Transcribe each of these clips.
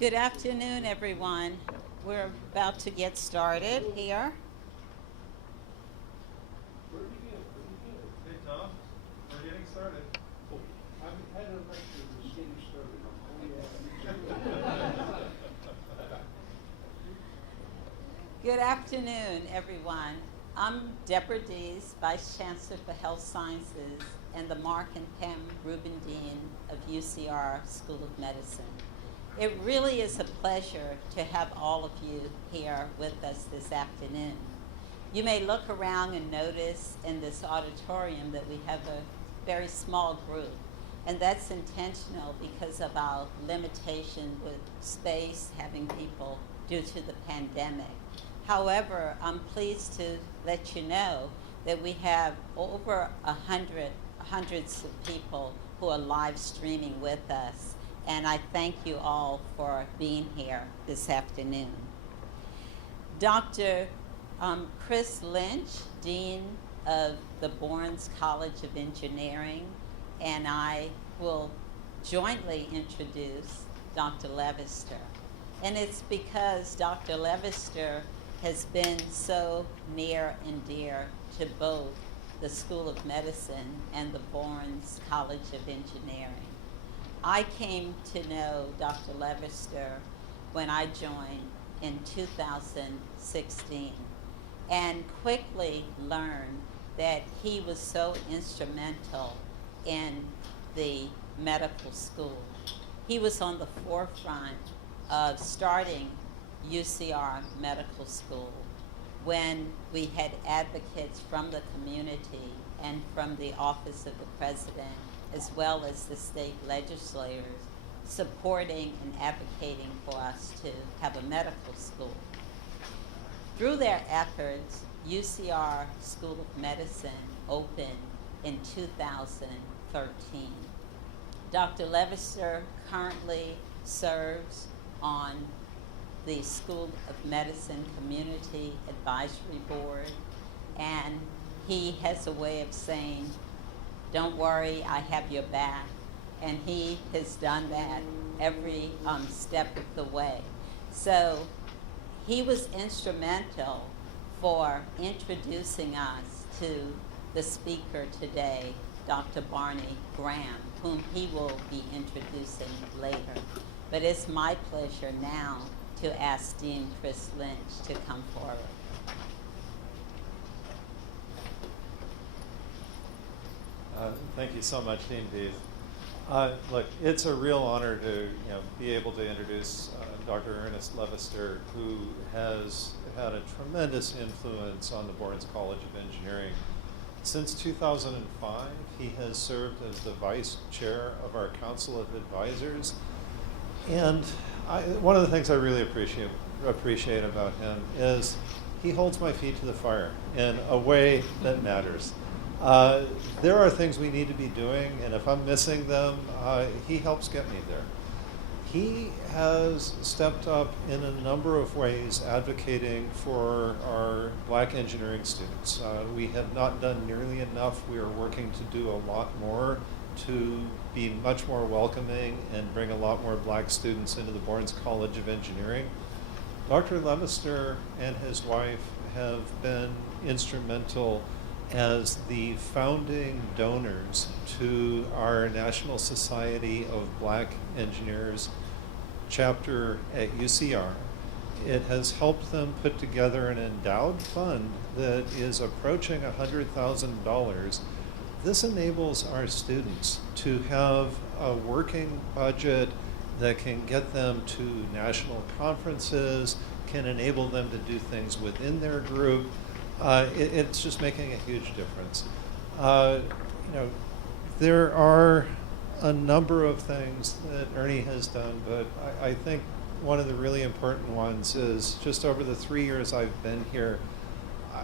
Good afternoon, everyone. We're about to get started here. Hey, Tom. We're getting started. I had a lecture that's getting started. Good afternoon, everyone. I'm Deborah Dees, Vice Chancellor for Health Sciences and the Mark and Pam Rubin Dean of UCR School of Medicine. It really is a pleasure to have all of you here with us this afternoon. You may look around and notice in this auditorium that we have a very small group, and that's intentional because of our limitation with space, having people due to the pandemic. However, I'm pleased to let you know that we have over hundreds of people who are live streaming with us, and I thank you all for being here this afternoon. Dr. Chris Lynch, Dean of the Bourns College of Engineering, and I will jointly introduce Dr. Levister. And it's because Dr. Levister has been so near and dear to both the School of Medicine and the Bourns College of Engineering. I came to know Dr. Levister when I joined in 2016 and quickly learned that he was so instrumental in the medical school. He was on the forefront of starting UCR Medical School when we had advocates from the community and from the Office of the President, as well as the state legislators, supporting and advocating for us to have a medical school. Through their efforts, UCR School of Medicine opened in 2013. Dr. Levister currently serves on the School of Medicine Community Advisory Board, and he has a way of saying, "Don't worry, I have your back," and he has done that every step of the way. So he was instrumental for introducing us to the speaker today, Dr. Barney Graham, whom he will be introducing later. But it's my pleasure now to ask Dean Chris Lynch to come forward. Thank you so much, Dean Dees. Look, it's a real honor to be able to introduce Dr. Ernest Levister, who has had a tremendous influence on the Bourns College of Engineering. Since 2005, he has served as the vice chair of our Council of Advisors. And one of the things I really appreciate about him is he holds my feet to the fire in a way that matters. There are things we need to be doing, and if I'm missing them, he helps get me there. He has stepped up in a number of ways advocating for our black engineering students. We have not done nearly enough. We are working to do a lot more to be much more welcoming and bring a lot more black students into the Bourns College of Engineering. Dr. Levister and his wife have been instrumental as the founding donors to our National Society of Black Engineers chapter at UCR. It has helped them put together an endowed fund that is approaching $100,000. This enables our students to have a working budget that can get them to national conferences, can enable them to do things within their group. It's just making a huge difference. There are a number of things that Ernie has done, but I think one of the really important ones is just over the 3 years I've been here,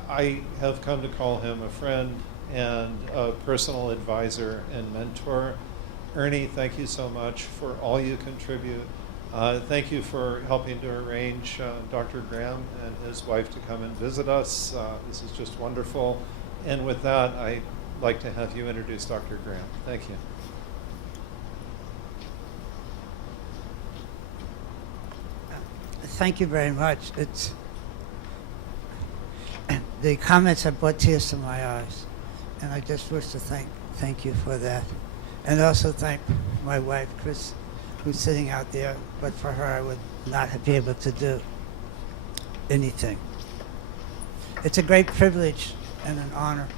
I have come to call him a friend and a personal advisor and mentor. Ernie, thank you so much for all you contribute. Thank you for helping to arrange Dr. Graham and his wife to come and visit us. This is just wonderful. And with that, I'd like to have you introduce Dr. Graham. Thank you. thank you very much. The comments have brought tears to my eyes, and I just wish to thank you for that. And also thank my wife, Chris, who's sitting out there, but for her I would not have been able to do anything. It's a great privilege and an honor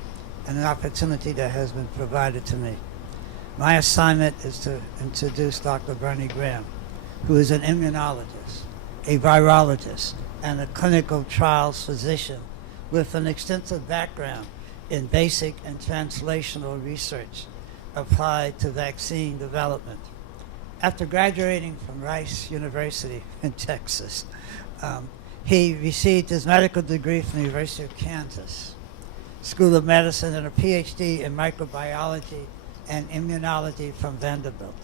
and an opportunity that has been provided to me. My assignment is to introduce Dr. Barney Graham, who is an immunologist, a virologist, and a clinical trials physician with an extensive background in basic and translational research applied to vaccine development. After graduating from Rice University in Texas, he received his medical degree from the University of Kansas School of Medicine and a PhD in microbiology and immunology from Vanderbilt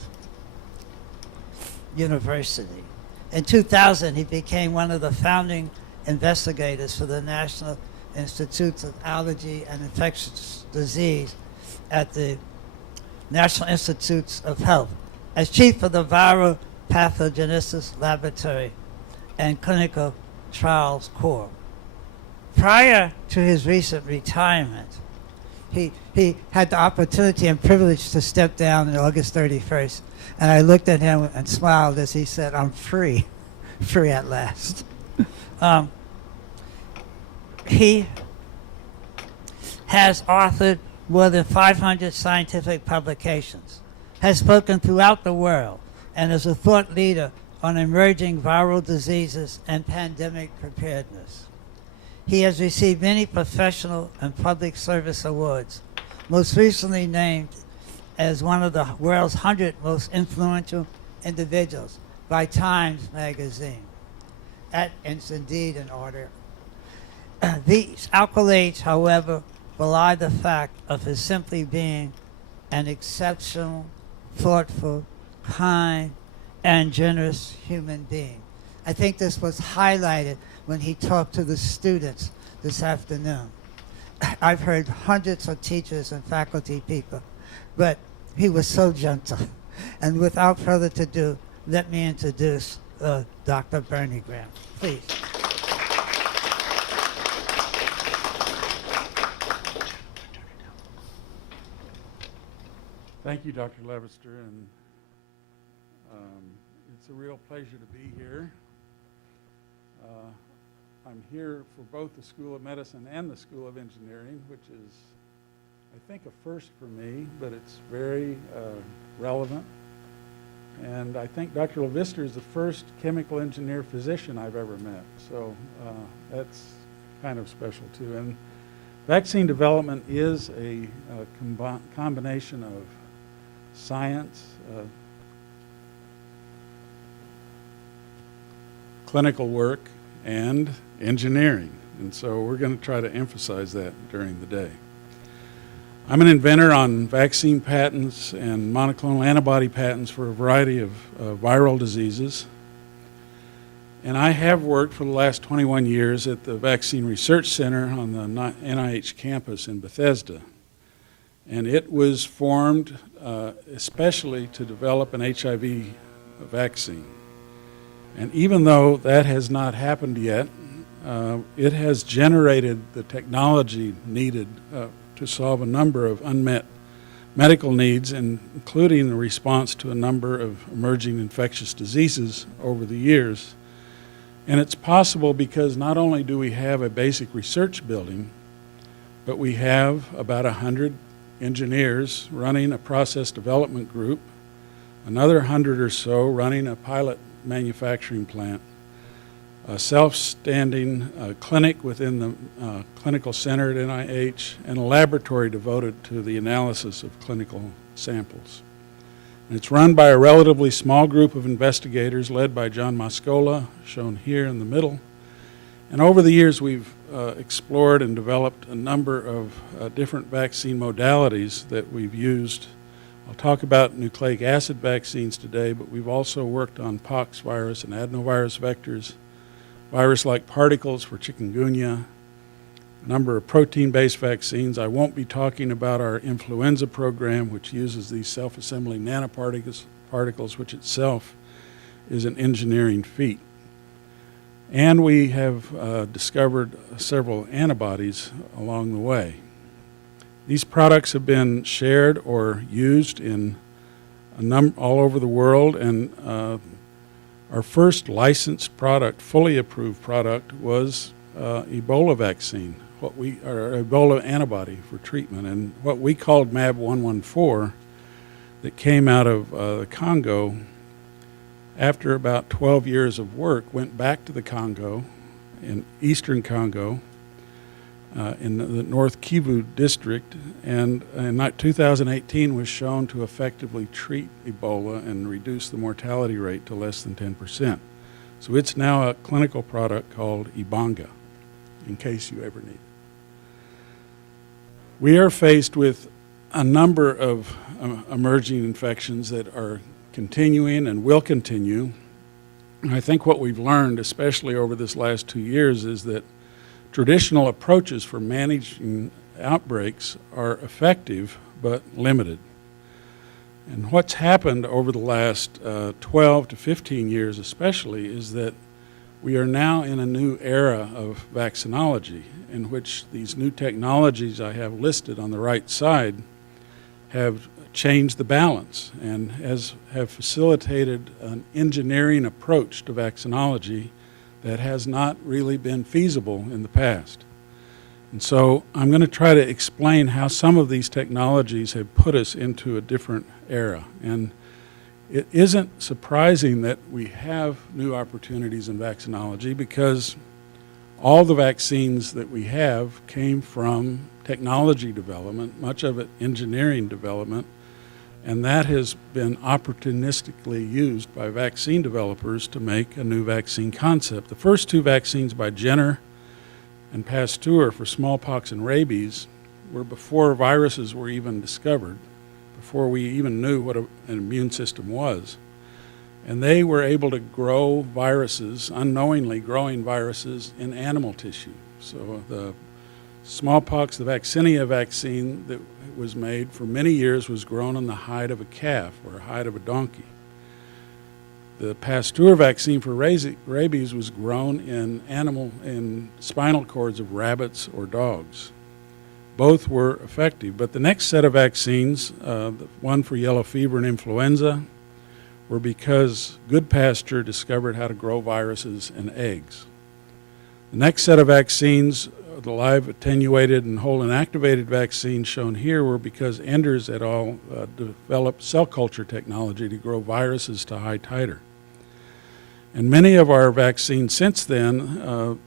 University. In 2000, he became one of the founding investigators for the National Institutes of Allergy and Infectious Disease at the National Institutes of Health as chief of the Viral Pathogenesis Laboratory and Clinical Trials Corps. Prior to his recent retirement, he had the opportunity and privilege to step down on August 31st, and I looked at him and smiled as he said, "I'm free, free at last." He has authored more than 500 scientific publications, has spoken throughout the world, and is a thought leader on emerging viral diseases and pandemic preparedness. He has received many professional and public service awards, most recently named as one of the world's 100 most influential individuals by Times Magazine. That is indeed an order. These accolades, however, belie the fact of his simply being an exceptional, thoughtful, kind, and generous human being. I think this was highlighted when he talked to the students this afternoon. I've heard hundreds of teachers and faculty people, but he was so gentle. And without further ado, let me introduce Dr. Barney Graham, please. Thank you, Dr. Levester, and it's a real pleasure to be here. I'm here for both the School of Medicine and the School of Engineering, which is, I think, a first for me, but it's very relevant. And I think Dr. Levester is the first chemical engineer physician I've ever met, so that's kind of special too. And vaccine development is a combination of science, clinical work, and engineering. And so we're going to try to emphasize that during the day. I'm an inventor on vaccine patents and monoclonal antibody patents for a variety of viral diseases. And I have worked for the last 21 years at the Vaccine Research Center on the NIH campus in Bethesda. And it was formed especially to develop an HIV vaccine. And even though that has not happened yet, it has generated the technology needed to solve a number of unmet medical needs, including the response to a number of emerging infectious diseases over the years. And it's possible because not only do we have a basic research building, but we have about 100 engineers running a process development group, another 100 or so running a pilot manufacturing plant, a self-standing clinic within the clinical center at NIH, and a laboratory devoted to the analysis of clinical samples. And it's run by a relatively small group of investigators led by John Moscola, shown here in the middle. And over the years, we've explored and developed a number of different vaccine modalities that we've used. I'll talk about nucleic acid vaccines today, but we've also worked on pox virus and adenovirus vectors, virus-like particles for chikungunya, a number of protein-based vaccines. I won't be talking about our influenza program, which uses these self-assembling nanoparticles, which itself is an engineering feat. And we have discovered several antibodies along the way. These products have been shared or used in all over the world, and our first licensed product, fully approved product, was Ebola vaccine, or Ebola antibody for treatment, and what we called MAB 114 that came out of the Congo after about 12 years of work, went back to the Congo, in eastern Congo, in the North Kivu district, and in 2018 was shown to effectively treat Ebola and reduce the mortality rate to less than 10%. So it's now a clinical product called Ebanga, in case you ever need it. We are faced with a number of emerging infections that are continuing and will continue. And I think what we've learned, especially over this last 2 years, is that traditional approaches for managing outbreaks are effective but limited. And what's happened over the last 12 to 15 years especially is that we are now in a new era of vaccinology in which these new technologies I have listed on the right side have changed the balance and have facilitated an engineering approach to vaccinology that has not really been feasible in the past. And so I'm going to try to explain how some of these technologies have put us into a different era. And it isn't surprising that we have new opportunities in vaccinology because all the vaccines that we have came from technology development, much of it engineering development, and that has been opportunistically used by vaccine developers to make a new vaccine concept. The first two vaccines by Jenner and Pasteur for smallpox and rabies were before viruses were even discovered, before we even knew what an immune system was. And they were able to grow viruses, unknowingly growing viruses in animal tissue. So the smallpox, the vaccinia vaccine that was made for many years was grown on the hide of a calf or a hide of a donkey. The Pasteur vaccine for rabies was grown in spinal cords of rabbits or dogs. Both were effective, but the next set of vaccines, the one for yellow fever and influenza, were because Goodpasture discovered how to grow viruses in eggs. The next set of vaccines, the live attenuated and whole inactivated vaccines shown here, were because Enders et al. Developed cell culture technology to grow viruses to high titer. And many of our vaccines since then,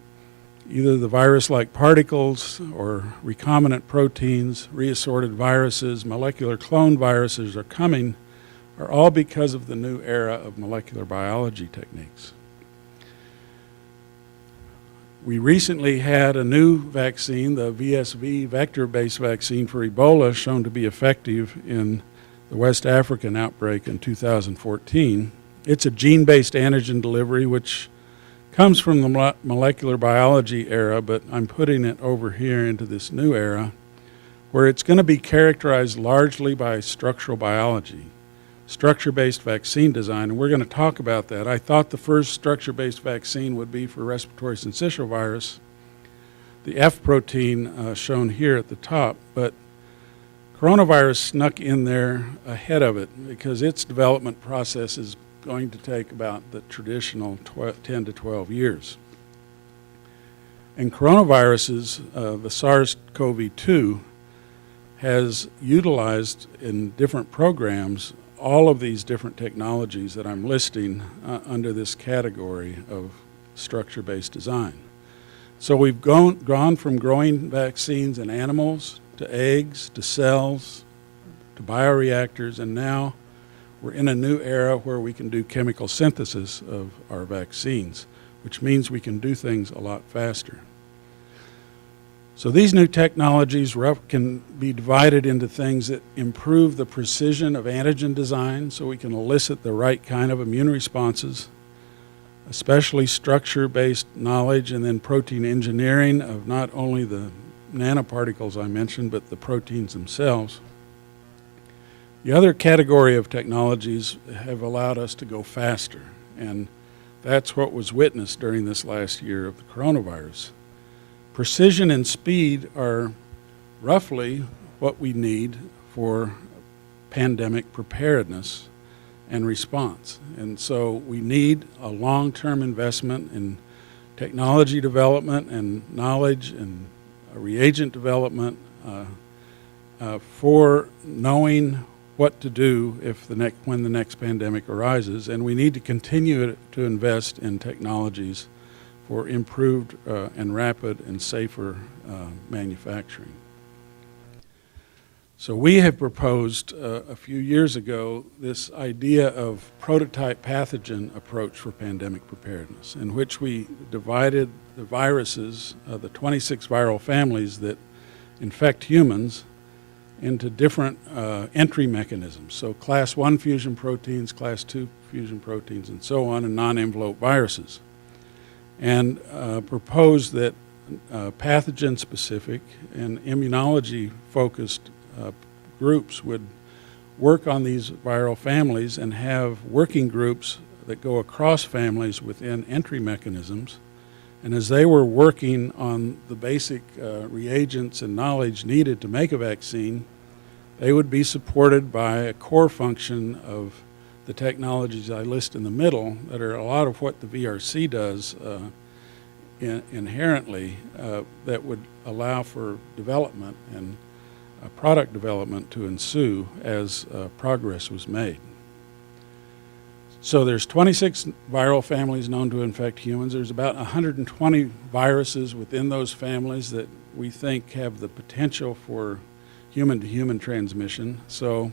either the virus-like particles or recombinant proteins, reassorted viruses, molecular clone viruses are coming, are all because of the new era of molecular biology techniques. We recently had a new vaccine, the VSV vector-based vaccine for Ebola, shown to be effective in the West African outbreak in 2014. It's a gene-based antigen delivery, which comes from the molecular biology era, but I'm putting it over here into this new era, where it's going to be characterized largely by structural biology, structure-based vaccine design, and we're going to talk about that. I thought the first structure-based vaccine would be for respiratory syncytial virus, the F protein shown here at the top, but coronavirus snuck in there ahead of it because its development process is going to take about the traditional 10 to 12 years. And coronaviruses, the SARS-CoV-2, has utilized in different programs all of these different technologies that I'm listing under this category of structure-based design. So we've gone from growing vaccines in animals to eggs to cells to bioreactors, and now we're in a new era where we can do chemical synthesis of our vaccines, which means we can do things a lot faster. So these new technologies can be divided into things that improve the precision of antigen design so we can elicit the right kind of immune responses, especially structure-based knowledge and then protein engineering of not only the nanoparticles I mentioned, but the proteins themselves. The other category of technologies have allowed us to go faster, and that's what was witnessed during this last year of the coronavirus. Precision and speed are roughly what we need for pandemic preparedness and response. And so we need a long-term investment in technology development and knowledge and reagent development for knowing what to do if when the next pandemic arises. And we need to continue to invest in technologies for improved and rapid and safer manufacturing. So we have proposed a few years ago this idea of prototype pathogen approach for pandemic preparedness, in which we divided the viruses, the 26 viral families that infect humans, into different entry mechanisms. So class 1 fusion proteins, class 2 fusion proteins, and so on, and non-envelope viruses. And proposed that pathogen-specific and immunology-focused groups would work on these viral families and have working groups that go across families within entry mechanisms. And as they were working on the basic reagents and knowledge needed to make a vaccine, they would be supported by a core function of the technologies I list in the middle that are a lot of what the VRC does inherently that would allow for development and product development to ensue as progress was made. So there's 26 viral families known to infect humans. There's about 120 viruses within those families that we think have the potential for human-to-human transmission. So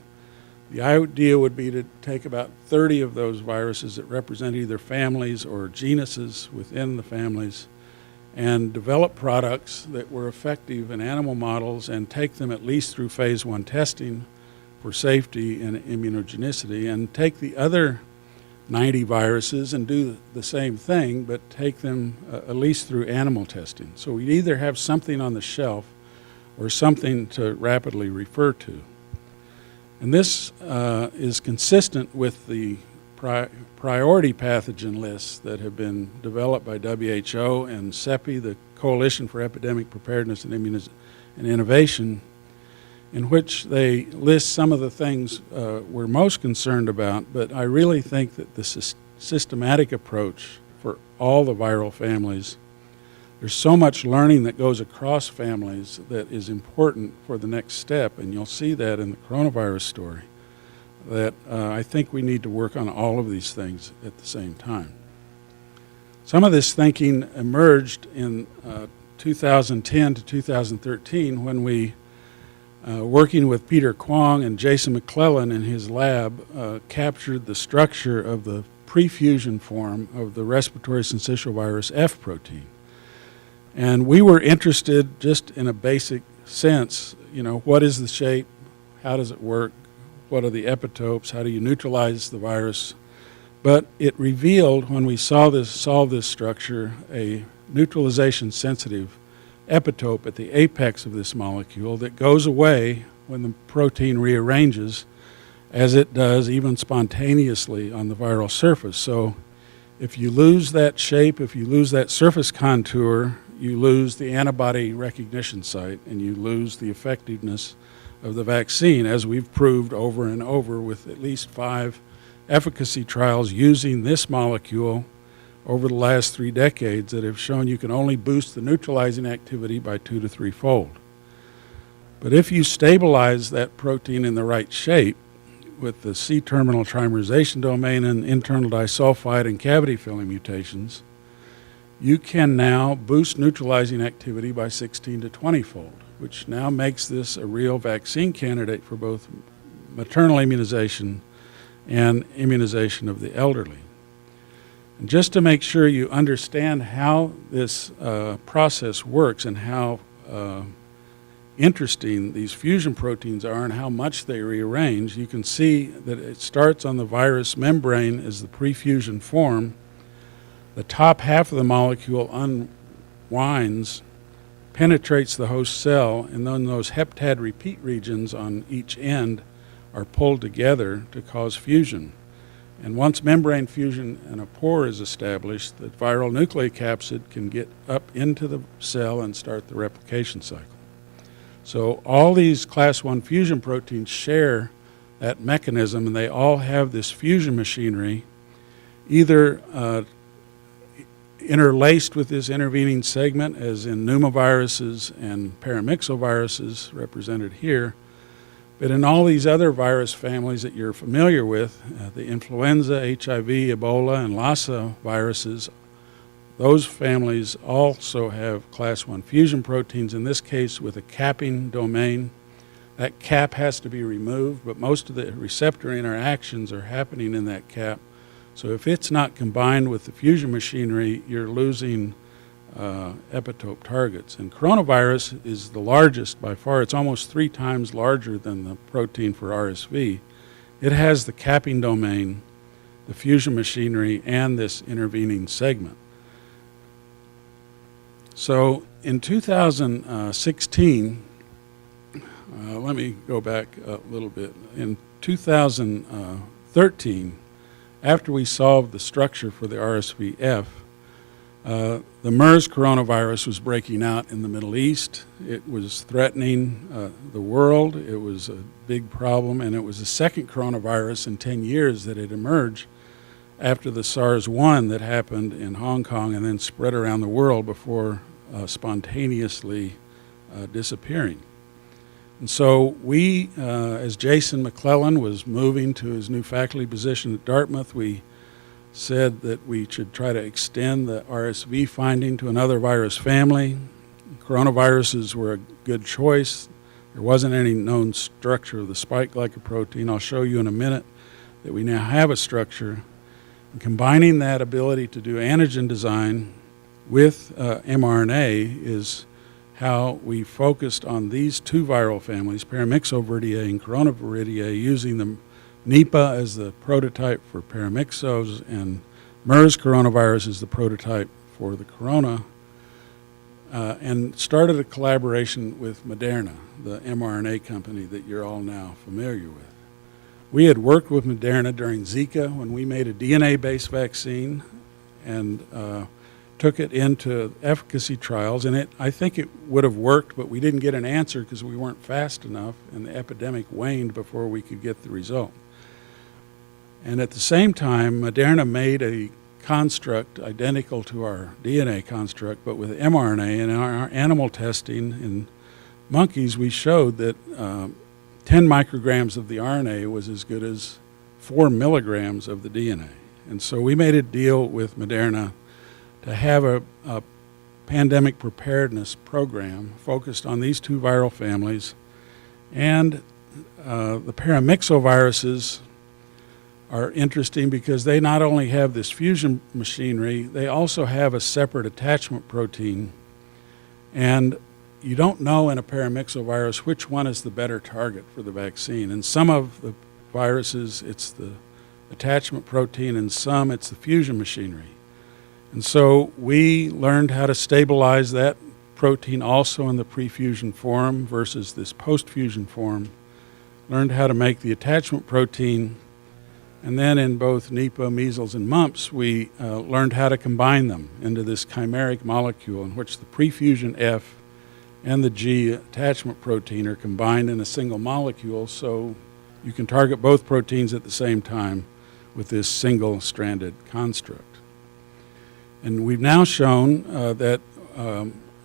the idea would be to take about 30 of those viruses that represent either families or genuses within the families and develop products that were effective in animal models and take them at least through phase 1 testing for safety and immunogenicity, and take the other 90 viruses and do the same thing, but take them at least through animal testing. So we either have something on the shelf or something to rapidly refer to. And this is consistent with the priority pathogen lists that have been developed by WHO and CEPI, the Coalition for Epidemic Preparedness and Innovation, in which they list some of the things we're most concerned about, but I really think that the systematic approach for all the viral families, there's so much learning that goes across families that is important for the next step, and you'll see that in the coronavirus story, that I think we need to work on all of these things at the same time. Some of this thinking emerged in 2010 to 2013 when we, working with Peter Kwong and Jason McClellan in his lab, captured the structure of the pre-fusion form of the respiratory syncytial virus F protein. And we were interested just in a basic sense, what is the shape, how does it work, what are the epitopes, how do you neutralize the virus? But it revealed, when we solved this structure, a neutralization-sensitive epitope at the apex of this molecule that goes away when the protein rearranges, as it does even spontaneously on the viral surface. So if you lose that shape, if you lose that surface contour, you lose the antibody recognition site and you lose the effectiveness of the vaccine, as we've proved over and over with at least 5 efficacy trials using this molecule over the last 3 decades that have shown you can only boost the neutralizing activity by 2 to 3-fold. But if you stabilize that protein in the right shape with the C-terminal trimerization domain and internal disulfide and cavity filling mutations, you can now boost neutralizing activity by 16 to 20-fold, which now makes this a real vaccine candidate for both maternal immunization and immunization of the elderly. And just to make sure you understand how this process works and how interesting these fusion proteins are and how much they rearrange, you can see that it starts on the virus membrane as the pre-fusion form. The top half of the molecule unwinds, penetrates the host cell, and then those heptad repeat regions on each end are pulled together to cause fusion. And once membrane fusion in a pore is established, the viral nucleocapsid can get up into the cell and start the replication cycle. So all these class 1 fusion proteins share that mechanism, and they all have this fusion machinery either interlaced with this intervening segment, as in pneumoviruses and paramyxoviruses represented here. But in all these other virus families that you're familiar with, the influenza, HIV, Ebola, and Lassa viruses, those families also have class 1 fusion proteins, in this case with a capping domain. That cap has to be removed, but most of the receptor interactions are happening in that cap. So if it's not combined with the fusion machinery, you're losing epitope targets. And coronavirus is the largest by far. It's almost 3 times larger than the protein for RSV. It has the capping domain, the fusion machinery, and this intervening segment. So in 2016, let me go back a little bit. In 2013, after we solved the structure for the RSV-F, the MERS coronavirus was breaking out in the Middle East. It was threatening the world. It was a big problem, and it was the second coronavirus in 10 years that had emerged after the SARS-1 that happened in Hong Kong and then spread around the world before spontaneously disappearing. And so we, as Jason McClellan was moving to his new faculty position at Dartmouth, we said that we should try to extend the RSV finding to another virus family. Coronaviruses were a good choice. There wasn't any known structure of the spike glycoprotein. I'll show you in a minute that we now have a structure. And combining that ability to do antigen design with mRNA is how we focused on these 2 viral families, paramyxoviridae and coronaviridae, using the Nipah as the prototype for paramyxos and MERS coronavirus as the prototype for the corona, and started a collaboration with Moderna, the mRNA company that you're all now familiar with. We had worked with Moderna during Zika when we made a DNA-based vaccine and took it into efficacy trials, and I think it would have worked, but we didn't get an answer because we weren't fast enough, and the epidemic waned before we could get the result. And at the same time, Moderna made a construct identical to our DNA construct, but with mRNA. And in our animal testing in monkeys, we showed that 10 micrograms of the RNA was as good as 4 milligrams of the DNA. And so we made a deal with Moderna to have a pandemic preparedness program focused on these 2 viral families. And the paramyxoviruses are interesting because they not only have this fusion machinery, they also have a separate attachment protein. And you don't know in a paramyxovirus which one is the better target for the vaccine. In some of the viruses, it's the attachment protein, and some it's the fusion machinery. And so we learned how to stabilize that protein also in the pre-fusion form versus this post-fusion form, learned how to make the attachment protein, and then in both Nipah, measles, and mumps, we learned how to combine them into this chimeric molecule in which the pre-fusion F and the G attachment protein are combined in a single molecule, so you can target both proteins at the same time with this single-stranded construct. And we've now shown that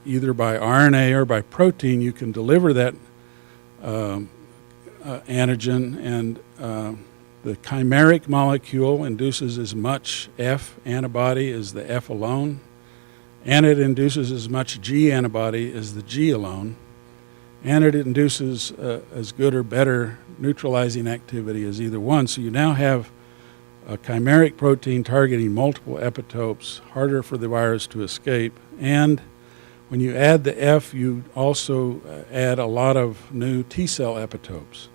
either by RNA or by protein, you can deliver that antigen, and the chimeric molecule induces as much F antibody as the F alone, and it induces as much G antibody as the G alone, and it induces as good or better neutralizing activity as either one. So you now have a chimeric protein targeting multiple epitopes, harder for the virus to escape, and when you add the F, you also add a lot of new T-cell epitopes.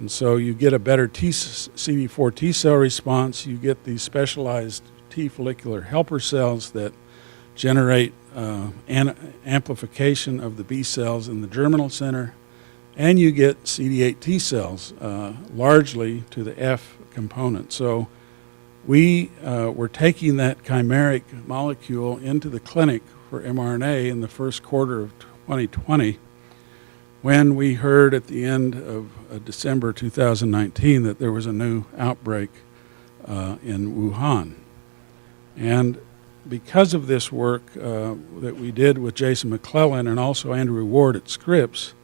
And so you get a better CD4 T-cell response. You get these specialized T follicular helper cells that generate amplification of the B cells in the germinal center. And you get CD8 T cells, largely to the F component. So we were taking that chimeric molecule into the clinic for mRNA in the first quarter of 2020 when we heard at the end of December 2019 that there was a new outbreak in Wuhan. And because of this work that we did with Jason McClellan and also Andrew Ward at Scripps,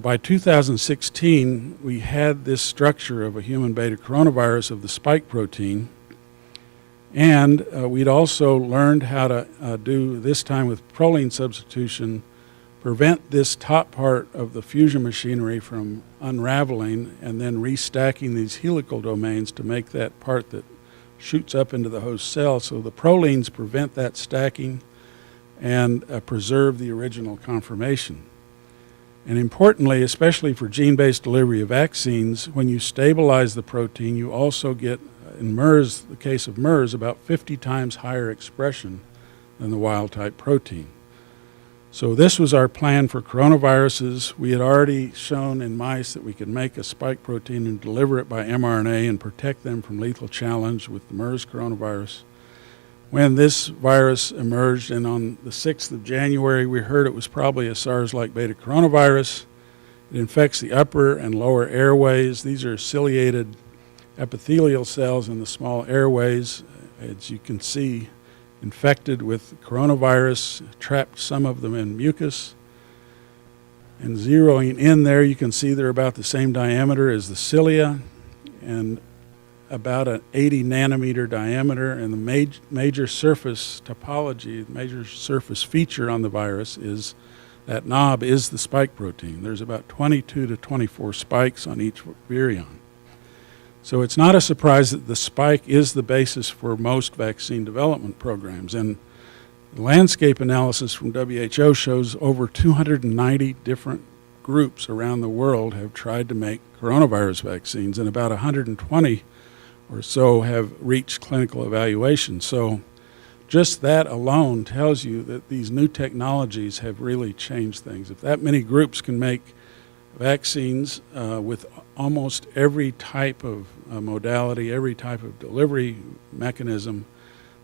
by 2016, we had this structure of a human beta coronavirus of the spike protein, and we'd also learned how to do, this time with proline substitution, prevent this top part of the fusion machinery from unraveling and then restacking these helical domains to make that part that shoots up into the host cell. So the prolines prevent that stacking and preserve the original conformation. And importantly, especially for gene-based delivery of vaccines, when you stabilize the protein, you also get, in MERS, the case of MERS, about 50 times higher expression than the wild-type protein. So this was our plan for coronaviruses. We had already shown in mice that we could make a spike protein and deliver it by mRNA and protect them from lethal challenge with the MERS coronavirus. When this virus emerged, and on the 6th of January, we heard it was probably a SARS-like beta coronavirus. It infects the upper and lower airways. These are ciliated epithelial cells in the small airways. As you can see, infected with coronavirus, trapped some of them in mucus. And zeroing in there, you can see they're about the same diameter as the cilia, and about an 80 nanometer diameter, and the major surface topology, major surface feature on the virus is that knob is the spike protein. There's about 22 to 24 spikes on each virion. So it's not a surprise that the spike is the basis for most vaccine development programs. And the landscape analysis from WHO shows over 290 different groups around the world have tried to make coronavirus vaccines, and about 120 or so have reached clinical evaluation. So just that alone tells you that these new technologies have really changed things. If that many groups can make vaccines with almost every type of modality, every type of delivery mechanism,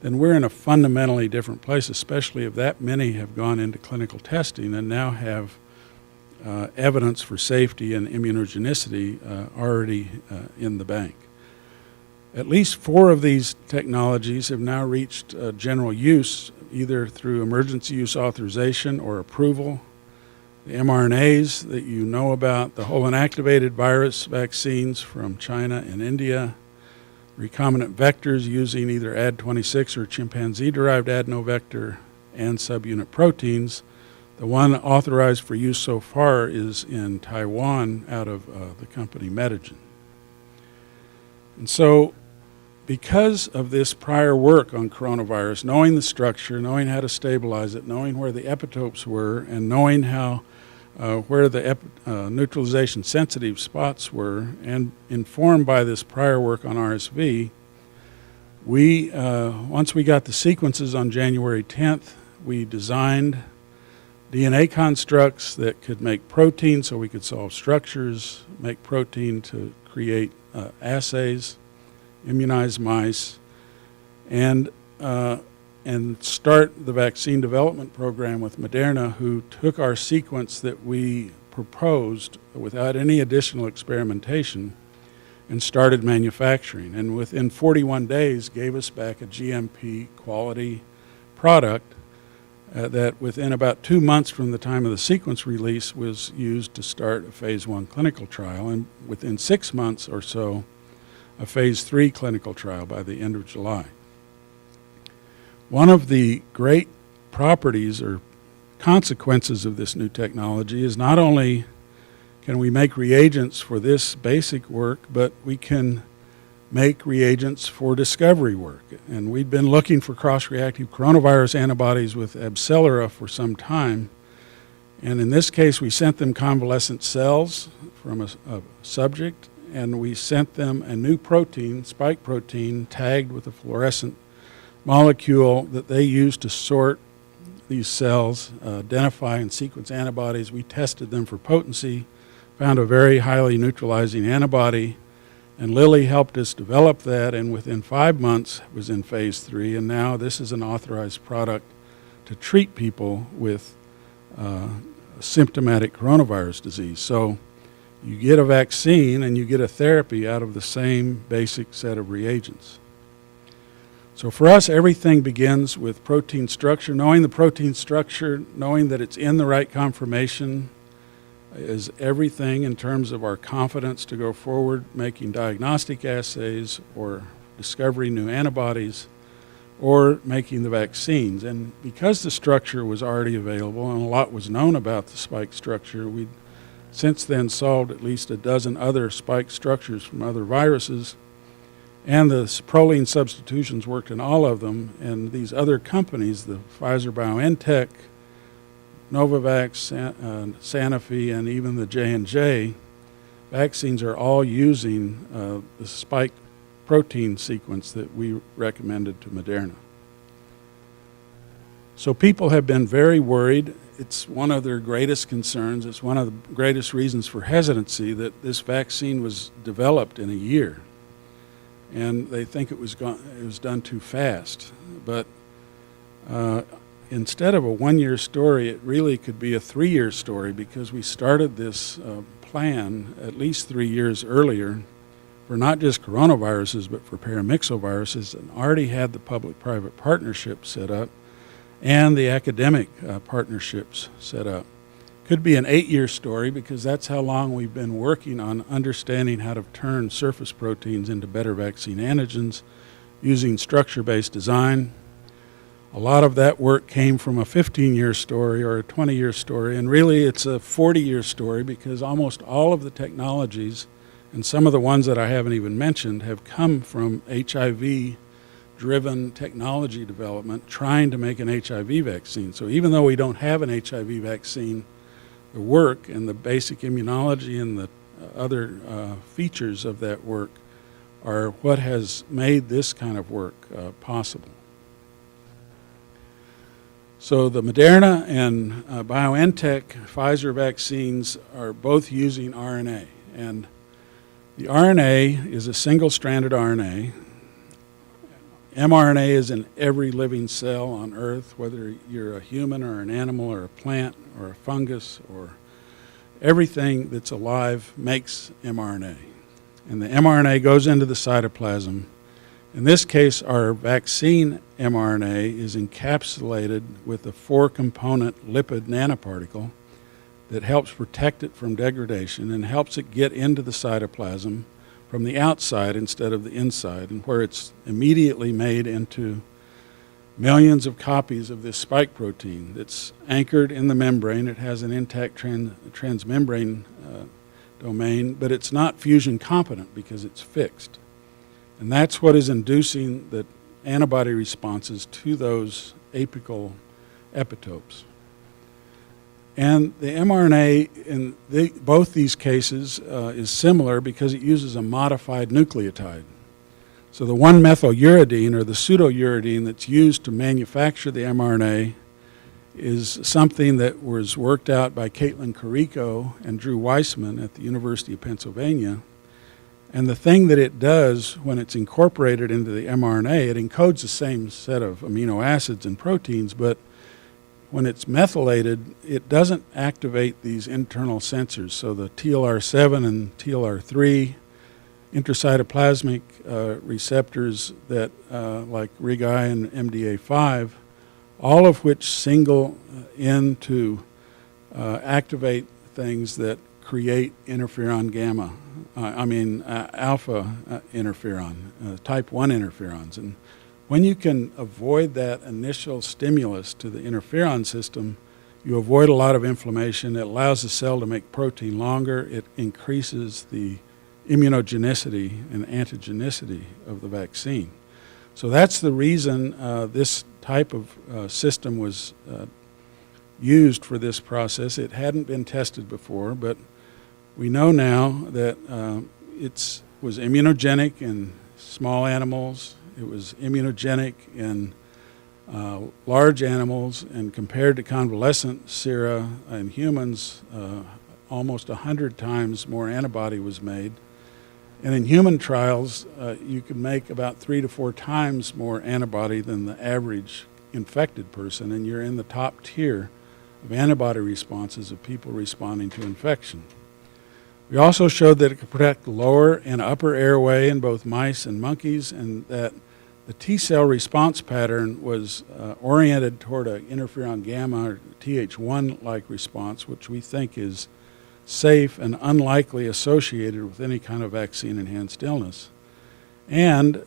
then we're in a fundamentally different place, especially if that many have gone into clinical testing and now have evidence for safety and immunogenicity already in the bank. At least 4 of these technologies have now reached general use, either through emergency use authorization or approval. The mRNAs that you know about, the whole inactivated virus vaccines from China and India, recombinant vectors using either Ad26 or chimpanzee-derived adenovector, and subunit proteins. The one authorized for use so far is in Taiwan out of the company Metagen. And so, because of this prior work on coronavirus, knowing the structure, knowing how to stabilize it, knowing where the epitopes were, and knowing how where the neutralization sensitive spots were, and informed by this prior work on RSV, we, once we got the sequences on January 10th, we designed DNA constructs that could make protein so we could solve structures, make protein to create assays, immunize mice, and start the vaccine development program with Moderna, who took our sequence that we proposed without any additional experimentation and started manufacturing. And within 41 days gave us back a GMP quality product that within about 2 months from the time of the sequence release was used to start a phase 1 clinical trial, and within 6 months or so, a phase 3 clinical trial by the end of July. One of the great properties or consequences of this new technology is not only can we make reagents for this basic work, but we can make reagents for discovery work. And we've been looking for cross-reactive coronavirus antibodies with Abcelera for some time. And in this case, we sent them convalescent cells from a subject, and we sent them a new protein, spike protein, tagged with a fluorescent molecule that they used to sort these cells, identify and sequence antibodies. We tested them for potency, found a very highly neutralizing antibody, And Lilly helped us develop that, and within 5 months was in phase 3, and now this is an authorized product to treat people with symptomatic coronavirus disease. So you get a vaccine and you get a therapy out of the same basic set of reagents. So for us, everything begins with protein structure. Knowing the protein structure, knowing that it's in the right conformation, is everything in terms of our confidence to go forward making diagnostic assays or discovering new antibodies or making the vaccines. And because the structure was already available and a lot was known about the spike structure, we'd since then solved at least a dozen other spike structures from other viruses, and the proline substitutions worked in all of them. And these other companies, the Pfizer-BioNTech, Novavax, Sanofi, and even the J&J vaccines are all using the spike protein sequence that we recommended to Moderna. So people have been very worried. It's one of their greatest concerns. It's one of the greatest reasons for hesitancy that this vaccine was developed in a year. And they think it was done too fast. But instead of a 1-year story, it really could be a 3-year story, because we started this plan at least 3 years earlier for not just coronaviruses, but for paramyxoviruses, and already had the public-private partnership set up and the academic partnerships set up. Could be an 8-year story, because that's how long we've been working on understanding how to turn surface proteins into better vaccine antigens using structure-based design. A lot of that work came from a 15-year story or a 20-year story, and really it's a 40-year story, because almost all of the technologies, and some of the ones that I haven't even mentioned, have come from HIV-driven technology development trying to make an HIV vaccine. So even though we don't have an HIV vaccine, the work and the basic immunology and the other features of that work are what has made this kind of work possible. So the Moderna and BioNTech Pfizer vaccines are both using RNA. And the RNA is a single-stranded RNA. mRNA is in every living cell on Earth, whether you're a human or an animal or a plant or a fungus, or everything that's alive makes mRNA. And the mRNA goes into the cytoplasm. In this case, our vaccine mRNA is encapsulated with a 4-component lipid nanoparticle that helps protect it from degradation and helps it get into the cytoplasm from the outside instead of the inside, and where it's immediately made into millions of copies of this spike protein that's anchored in the membrane. It has an intact transmembrane domain, but it's not fusion competent because it's fixed. And that's what is inducing the antibody responses to those apical epitopes. And the mRNA in both these cases is similar because it uses a modified nucleotide. So the 1-methyluridine, or the pseudouridine that's used to manufacture the mRNA, is something that was worked out by Caitlin Carrico and Drew Weissman at the University of Pennsylvania. And the thing that it does when it's incorporated into the mRNA, it encodes the same set of amino acids and proteins, but when it's methylated, it doesn't activate these internal sensors. So the TLR7 and TLR3 intracytoplasmic receptors that, like RIG-I and MDA5, all of which single in to activate things that create interferon gamma, alpha interferon, type 1 interferons. And when you can avoid that initial stimulus to the interferon system, you avoid a lot of inflammation. It allows the cell to make protein longer. It increases the immunogenicity and antigenicity of the vaccine. So that's the reason this type of system was used for this process. It hadn't been tested before, but we know now that it was immunogenic in small animals. It was immunogenic in large animals, and compared to convalescent sera in humans, almost 100 times more antibody was made. And in human trials, you can make about 3 to 4 times more antibody than the average infected person, and you're in the top tier of antibody responses of people responding to infection. We also showed that it could protect the lower and upper airway in both mice and monkeys, and that the T-cell response pattern was oriented toward an interferon gamma or Th1-like response, which we think is safe and unlikely associated with any kind of vaccine-enhanced illness. And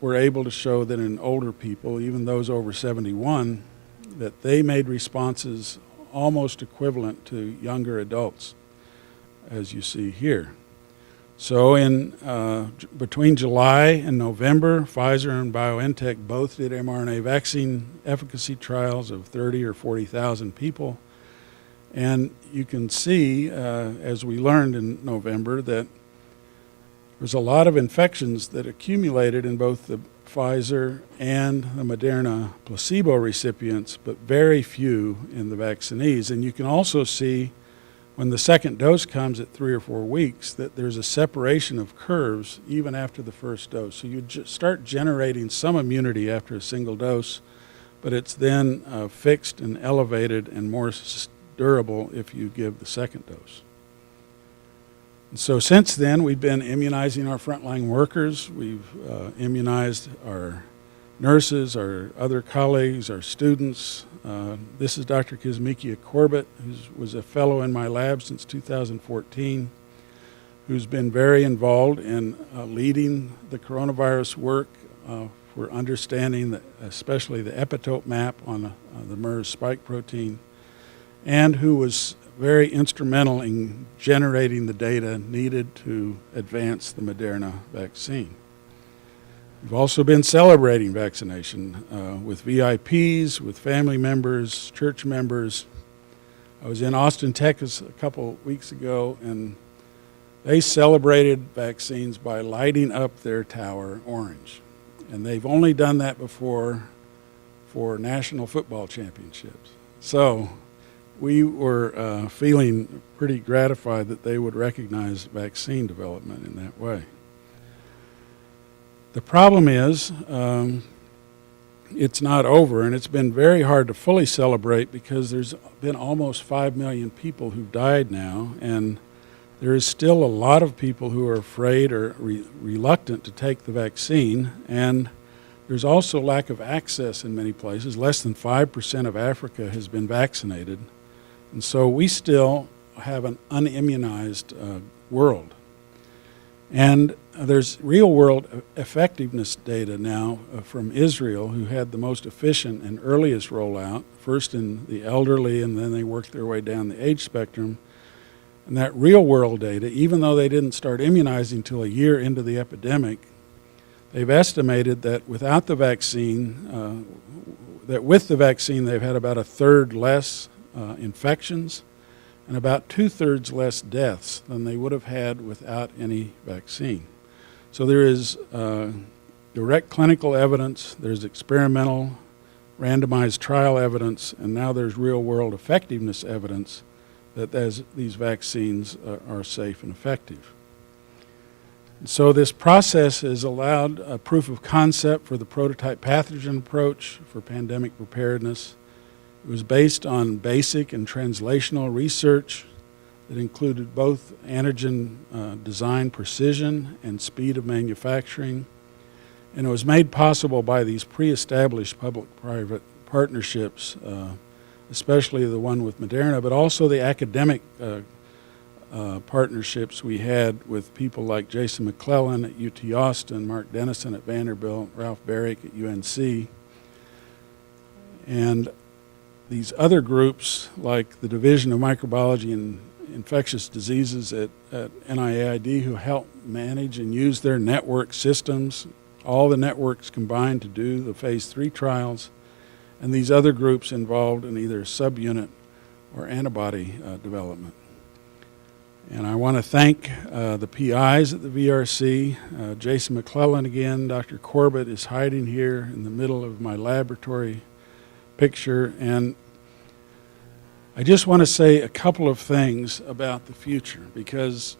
we're able to show that in older people, even those over 71, that they made responses almost equivalent to younger adults, as you see here. So in between July and November, Pfizer and BioNTech both did mRNA vaccine efficacy trials of 30 or 40,000 people. And you can see, as we learned in November, that there's a lot of infections that accumulated in both the Pfizer and the Moderna placebo recipients, but very few in the vaccinees. And you can also see when the second dose comes at 3 or 4 weeks that there's a separation of curves even after the first dose. So you start generating some immunity after a single dose, but it's then fixed and elevated and more durable if you give the second dose. And so since then, we've been immunizing our frontline workers. We've immunized our nurses, our other colleagues, our students. This is Dr. Kizmikia Corbett, who was a fellow in my lab since 2014, who's been very involved in leading the coronavirus work for understanding, especially the epitope map on the MERS spike protein, and who was very instrumental in generating the data needed to advance the Moderna vaccine. We've also been celebrating vaccination with VIPs, with family members, church members. I was in Austin, Texas a couple weeks ago, and they celebrated vaccines by lighting up their tower orange. And they've only done that before for national football championships. So we were feeling pretty gratified that they would recognize vaccine development in that way. The problem is it's not over, and it's been very hard to fully celebrate because there's been almost 5 million people who've died now, and there is still a lot of people who are afraid or reluctant to take the vaccine, and there's also lack of access in many places. Less than 5% of Africa has been vaccinated, and so we still have an unimmunized world. And there's real-world effectiveness data now from Israel, who had the most efficient and earliest rollout, first in the elderly, and then they worked their way down the age spectrum. And that real-world data, even though they didn't start immunizing until a year into the epidemic, they've estimated that without the vaccine, that with the vaccine they've had about 1/3 less infections and about 2/3 less deaths than they would have had without any vaccine. So there is direct clinical evidence, there's experimental randomized trial evidence, and now there's real-world effectiveness evidence that these vaccines are safe and effective. So this process has allowed a proof of concept for the prototype pathogen approach for pandemic preparedness. It was based on basic and translational research that included both antigen design precision and speed of manufacturing. And it was made possible by these pre-established public-private partnerships, especially the one with Moderna, but also the academic partnerships we had with people like Jason McClellan at UT Austin, Mark Dennison at Vanderbilt, Ralph Barrick at UNC. And these other groups, like the Division of Microbiology and Infectious Diseases at NIAID, who help manage and use their network systems, all the networks combined to do the phase 3 trials, and these other groups involved in either subunit or antibody development. And I want to thank the PIs at the VRC, Jason McClellan again. Dr. Corbett is hiding here in the middle of my laboratory picture, and I just want to say a couple of things about the future, because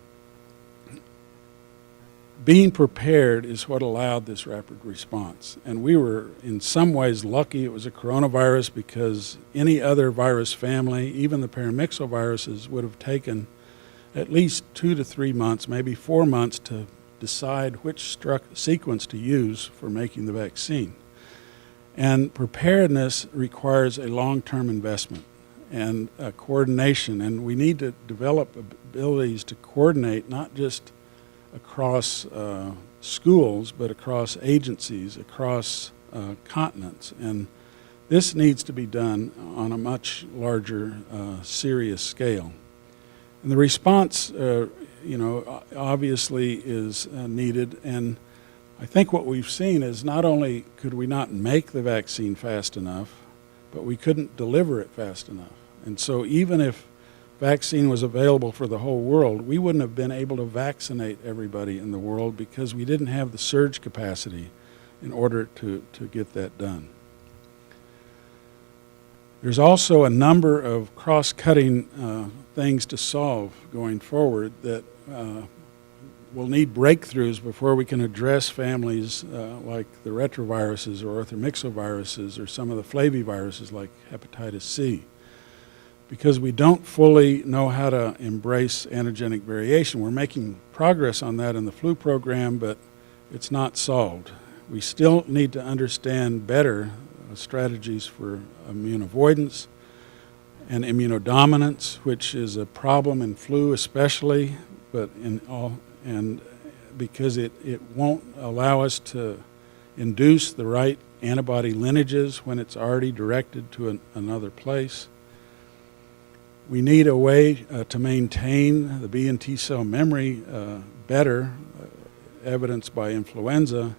being prepared is what allowed this rapid response. And we were in some ways lucky it was a coronavirus, because any other virus family, even the paramyxoviruses, viruses, would have taken at least 2 to 3 months, maybe 4 months, to decide which sequence to use for making the vaccine. And preparedness requires a long-term investment and coordination, and we need to develop abilities to coordinate not just across schools, but across agencies, across continents. And this needs to be done on a much larger, serious scale. And the response, obviously is needed. And I think what we've seen is not only could we not make the vaccine fast enough, but we couldn't deliver it fast enough. And so even if vaccine was available for the whole world, we wouldn't have been able to vaccinate everybody in the world, because we didn't have the surge capacity in order to get that done. There's also a number of cross-cutting things to solve going forward that will need breakthroughs before we can address families like the retroviruses or orthomyxoviruses or some of the flaviviruses like hepatitis C. Because we don't fully know how to embrace antigenic variation. We're making progress on that in the flu program, but it's not solved. We still need to understand better strategies for immune avoidance and immunodominance, which is a problem in flu especially, but and because it won't allow us to induce the right antibody lineages when it's already directed to another place. We need a way to maintain the B and T cell memory better, evidenced by influenza,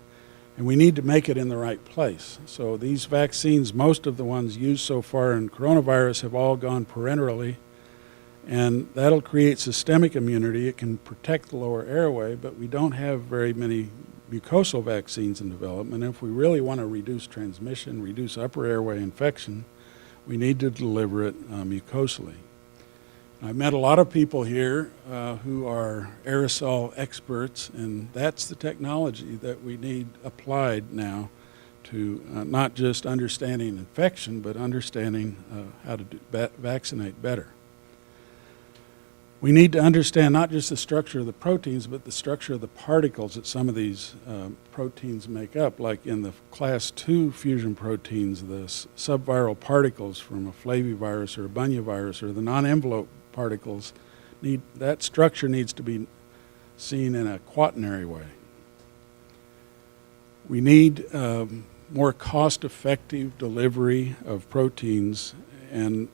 and we need to make it in the right place. So these vaccines, most of the ones used so far in coronavirus, have all gone parenterally, and that'll create systemic immunity. It can protect the lower airway, but we don't have very many mucosal vaccines in development. If we really want to reduce transmission, reduce upper airway infection, we need to deliver it mucosally. I've met a lot of people here who are aerosol experts, and that's the technology that we need applied now to not just understanding infection, but understanding how to vaccinate better. We need to understand not just the structure of the proteins, but the structure of the particles that some of these proteins make up, like in the class 2 fusion proteins, the subviral particles from a flavivirus or a bunyavirus, or the non-envelope particles. That structure needs to be seen in a quaternary way. We need more cost-effective delivery of proteins, and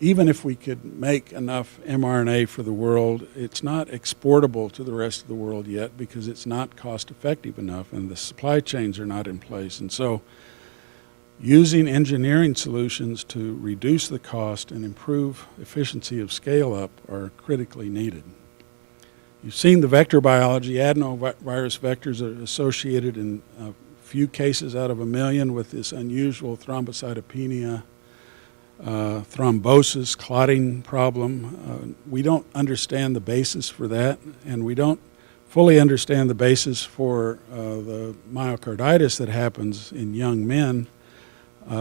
even if we could make enough mRNA for the world, it's not exportable to the rest of the world yet, because it's not cost-effective enough and the supply chains are not in place. And so using engineering solutions to reduce the cost and improve efficiency of scale-up are critically needed. You've seen the vector biology. Adenovirus vectors are associated in a few cases out of 1 million with this unusual thrombocytopenia, thrombosis, clotting problem. We don't understand the basis for that, and we don't fully understand the basis for the myocarditis that happens in young men,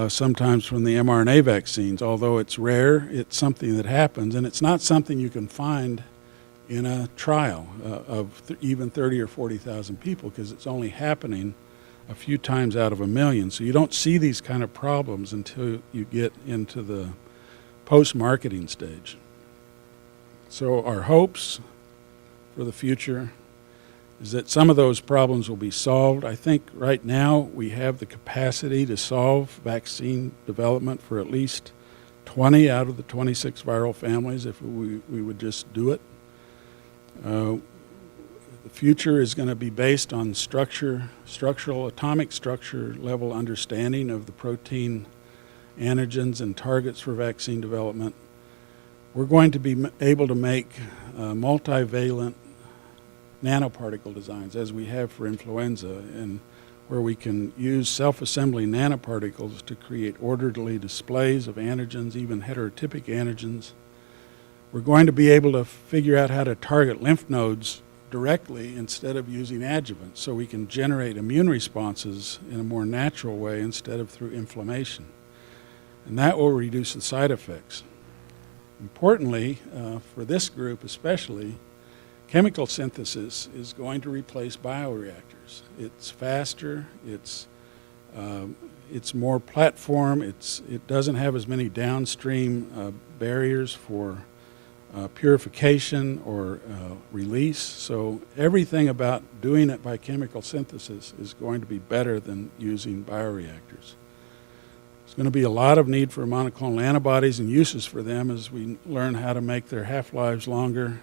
sometimes from the mRNA vaccines. Although it's rare, it's something that happens, and it's not something you can find in a trial of even 30 or 40,000 people, because it's only happening a few times out of 1 million. So you don't see these kind of problems until you get into the post-marketing stage. So our hopes for the future is that some of those problems will be solved. I think right now we have the capacity to solve vaccine development for at least 20 out of the 26 viral families if we would just do it. The future is going to be based on structural, atomic structure level understanding of the protein antigens and targets for vaccine development. We're going to be able to make multivalent nanoparticle designs, as we have for influenza, and where we can use self-assembly nanoparticles to create orderly displays of antigens, even heterotypic antigens. We're going to be able to figure out how to target lymph nodes directly instead of using adjuvants, so we can generate immune responses in a more natural way instead of through inflammation. And that will reduce the side effects. Importantly, for this group especially, chemical synthesis is going to replace bioreactors. It's faster, it's more platform, it doesn't have as many downstream barriers for purification or release. So everything about doing it by chemical synthesis is going to be better than using bioreactors. There's going to be a lot of need for monoclonal antibodies and uses for them as we learn how to make their half-lives longer.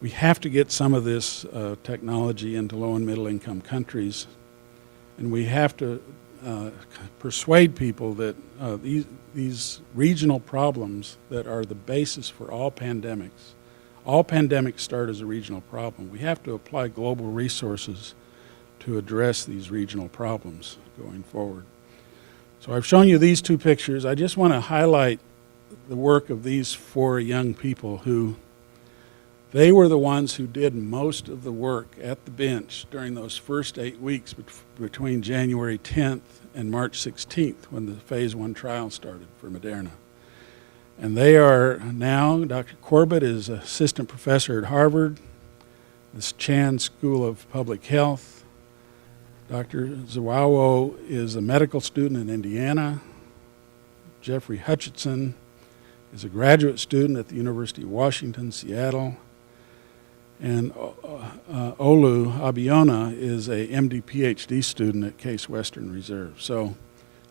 We have to get some of this technology into low and middle income countries, and we have to persuade people that these regional problems that are the basis for all pandemics start as a regional problem. We have to apply global resources to address these regional problems going forward. So I've shown you these two pictures. I just want to highlight the work of these four young people who, they were the ones who did most of the work at the bench during those first 8 weeks between January 10th and March 16th when the phase 1 trial started for Moderna. And they are now, Dr. Corbett is assistant professor at Harvard, the Chan School of Public Health. Dr. Zawawo is a medical student in Indiana. Jeffrey Hutchinson is a graduate student at the University of Washington, Seattle. And Olu Abiona is a MD PhD student at Case Western Reserve. So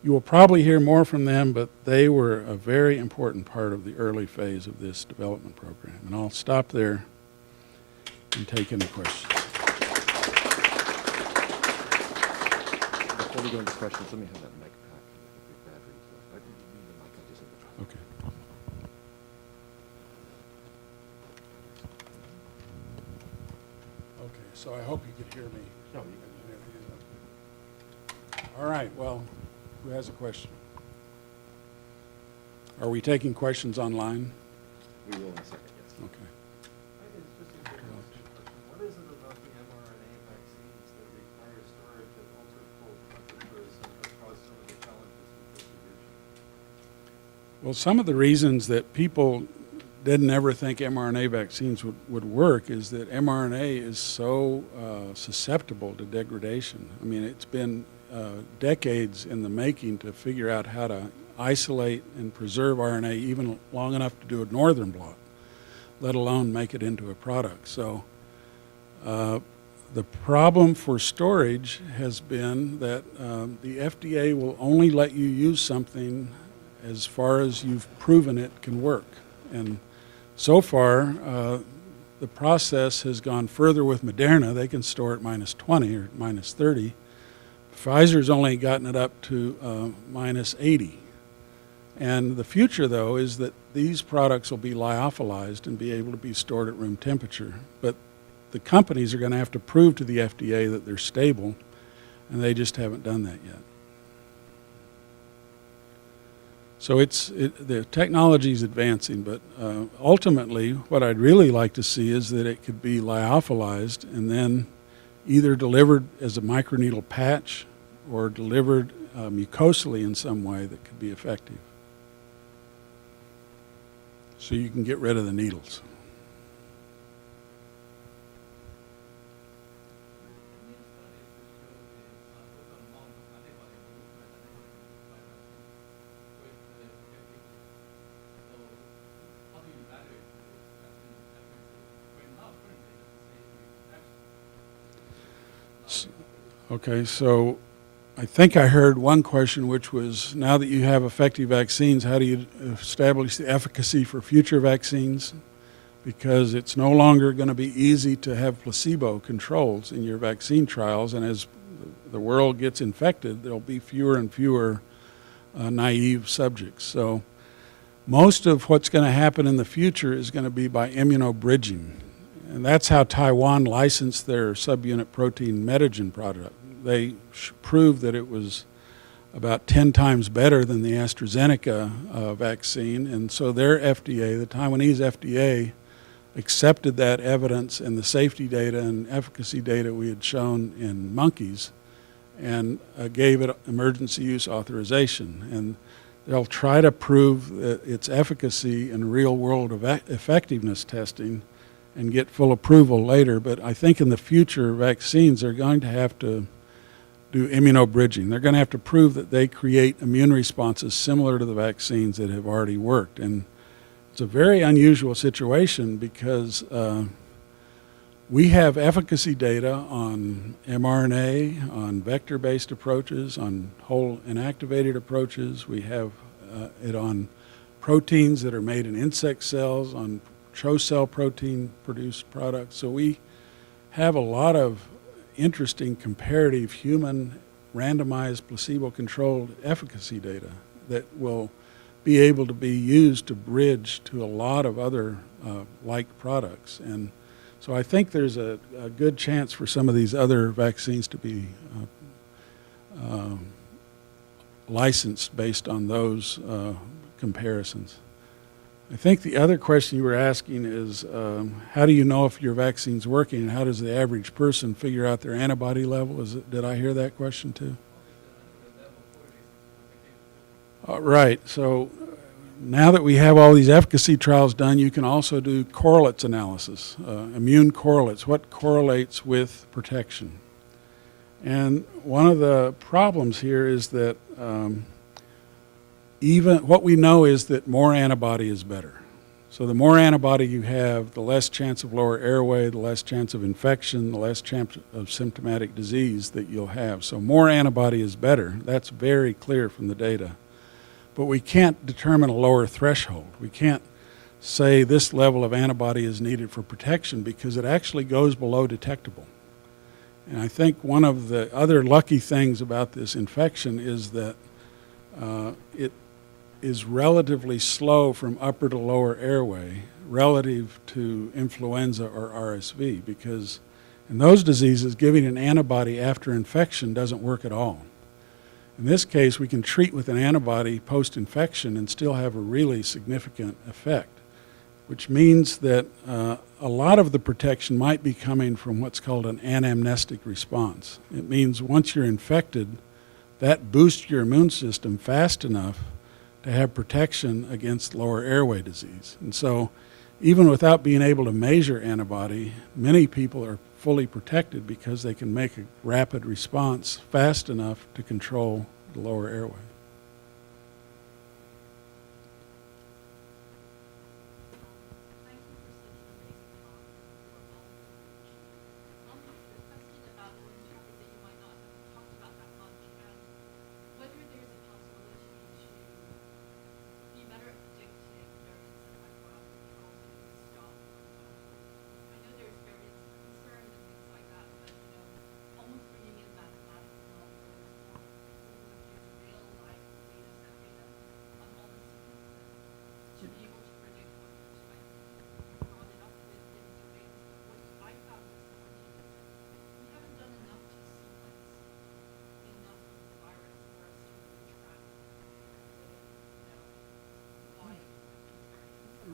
you will probably hear more from them, but they were a very important part of the early phase of this development program. And I'll stop there and take any questions. Before we go into questions, let me have that mic back. I didn't need the mic, I just had the Okay. Okay, so I hope you could hear me. No, All right, well, who has a question? Are we taking questions online? we will in a second, yes. Okay. What is it about the mRNA vaccines that require storage at ultra-cold temperatures and that cause some of the challenges with distribution? Well, some of the reasons that people didn't ever think mRNA vaccines would work is that mRNA is so susceptible to degradation. I mean, it's been decades in the making to figure out how to isolate and preserve RNA even long enough to do a northern blot, let alone make it into a product. So the problem for storage has been that the FDA will only let you use something as far as you've proven it can work. And so far, the process has gone further with Moderna. They can store at -20 or -30. Pfizer's only gotten it up to -80. And the future, though, is that these products will be lyophilized and be able to be stored at room temperature. But the companies are going to have to prove to the FDA that they're stable, and they just haven't done that yet. So the technology is advancing, but ultimately what I'd really like to see is that it could be lyophilized and then either delivered as a microneedle patch or delivered mucosally in some way that could be effective. So you can get rid of the needles. Okay, so I think I heard one question, which was, now that you have effective vaccines, how do you establish the efficacy for future vaccines? Because it's no longer going to be easy to have placebo controls in your vaccine trials, and as the world gets infected, there'll be fewer and fewer naive subjects. So most of what's going to happen in the future is going to be by immunobridging. And that's how Taiwan licensed their subunit protein metagen product. They proved that it was about 10 times better than the AstraZeneca vaccine, and so their FDA, the Taiwanese FDA, accepted that evidence and the safety data and efficacy data we had shown in monkeys and gave it emergency use authorization. And they'll try to prove that its efficacy in real-world effectiveness testing and get full approval later. But I think in the future vaccines, they're going to have to do immunobridging. They're going to have to prove that they create immune responses similar to the vaccines that have already worked. And it's a very unusual situation because we have efficacy data on mRNA, on vector-based approaches, on whole inactivated approaches. We have it on proteins that are made in insect cells, on CHO cell protein-produced products. So we have a lot of interesting comparative human randomized placebo-controlled efficacy data that will be able to be used to bridge to a lot of other like products. And so I think there's a good chance for some of these other vaccines to be licensed based on those comparisons. I think the other question you were asking is how do you know if your vaccine's working, and how does the average person figure out their antibody level? Did I hear that question too? Right. So now that we have all these efficacy trials done, you can also do correlates analysis, immune correlates, what correlates with protection. And one of the problems here is that even what we know is that more antibody is better. So the more antibody you have, the less chance of lower airway, the less chance of infection, the less chance of symptomatic disease that you'll have. So more antibody is better. That's very clear from the data. But we can't determine a lower threshold. We can't say this level of antibody is needed for protection because it actually goes below detectable. And I think one of the other lucky things about this infection is that it is relatively slow from upper to lower airway relative to influenza or RSV, because in those diseases, giving an antibody after infection doesn't work at all. In this case, we can treat with an antibody post-infection and still have a really significant effect, which means that a lot of the protection might be coming from what's called an anamnestic response. It means once you're infected, that boosts your immune system fast enough to have protection against lower airway disease. And so even without being able to measure antibody, many people are fully protected because they can make a rapid response fast enough to control the lower airway.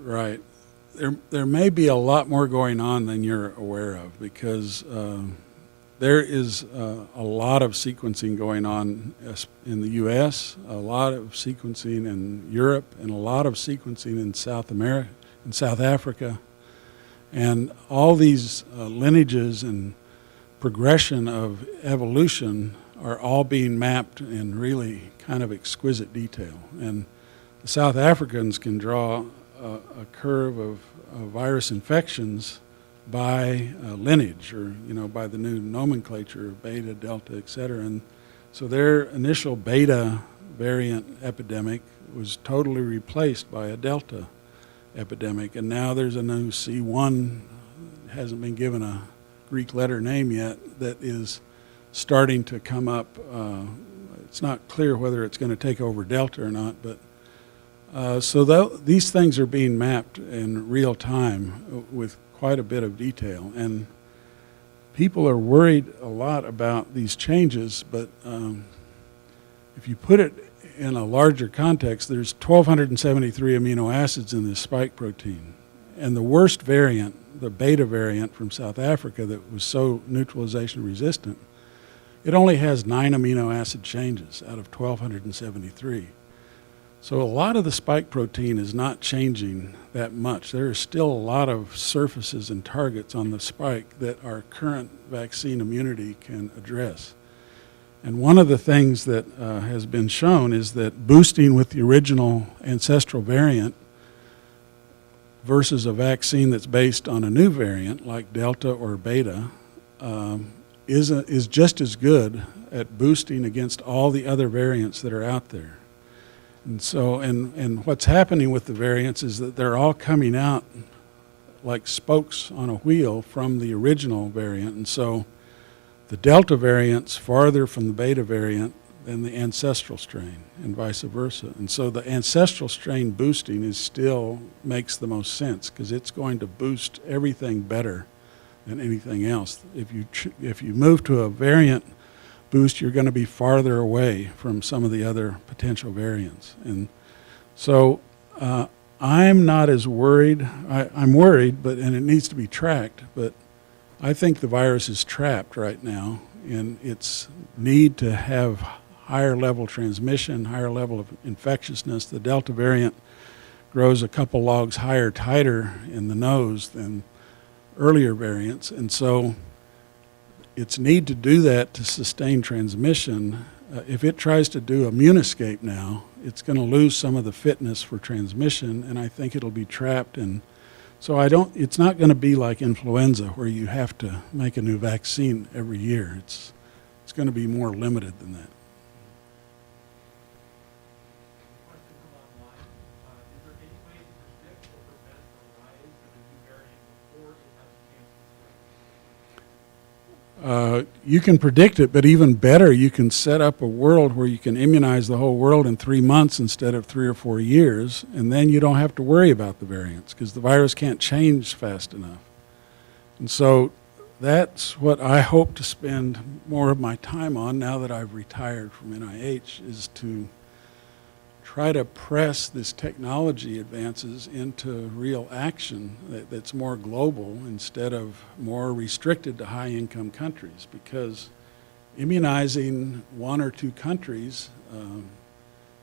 Right. There may be a lot more going on than you're aware of, because there is a lot of sequencing going on in the U.S., a lot of sequencing in Europe, and a lot of sequencing in South America, in South Africa. And all these lineages and progression of evolution are all being mapped in really kind of exquisite detail. And the South Africans can draw a curve of virus infections by lineage, or by the new nomenclature of beta, delta, et cetera. And so their initial beta variant epidemic was totally replaced by a delta epidemic, and now there's a new C1, hasn't been given a Greek letter name yet, that is starting to come up. It's not clear whether it's going to take over delta or not, but these things are being mapped in real time with quite a bit of detail, and people are worried a lot about these changes, but if you put it in a larger context, there's 1,273 amino acids in this spike protein, And the worst variant, the beta variant from South Africa that was so neutralization resistant, it only has 9 amino acid changes out of 1,273. So a lot of the spike protein is not changing that much. There are still a lot of surfaces and targets on the spike that our current vaccine immunity can address. And one of the things that has been shown is that boosting with the original ancestral variant versus a vaccine that's based on a new variant like Delta or Beta is just as good at boosting against all the other variants that are out there. And so, and what's happening with the variants is that they're all coming out like spokes on a wheel from the original variant. And so the Delta variant's farther from the Beta variant than the ancestral strain and vice versa. And so the ancestral strain boosting is still makes the most sense because it's going to boost everything better than anything else. If you move to a variant boost, you're going to be farther away from some of the other potential variants. And so I'm not as worried. I'm worried, and it needs to be tracked, but I think the virus is trapped right now in its need to have higher level transmission, higher level of infectiousness. The Delta variant grows a couple logs higher, tighter in the nose than earlier variants, and so its need to do that to sustain transmission, if it tries to do immune escape now, it's going to lose some of the fitness for transmission, and I think it'll be trapped. And so it's not going to be like influenza where you have to make a new vaccine every year. It's going to be more limited than that. Question from online. Is there any way to predict or prevent the rise of a new variant before it has a chance to spread? You can predict it, but even better, you can set up a world where you can immunize the whole world in 3 months instead of 3 or 4 years, and then you don't have to worry about the variants because the virus can't change fast enough. And so that's what I hope to spend more of my time on now that I've retired from NIH, is to try to press this technology advances into real action that's more global instead of more restricted to high-income countries, because immunizing 1 or 2 countries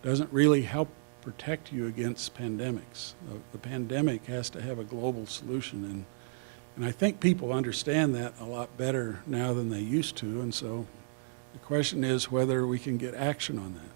doesn't really help protect you against pandemics. The pandemic has to have a global solution, and I think people understand that a lot better now than they used to, and so the question is whether we can get action on that.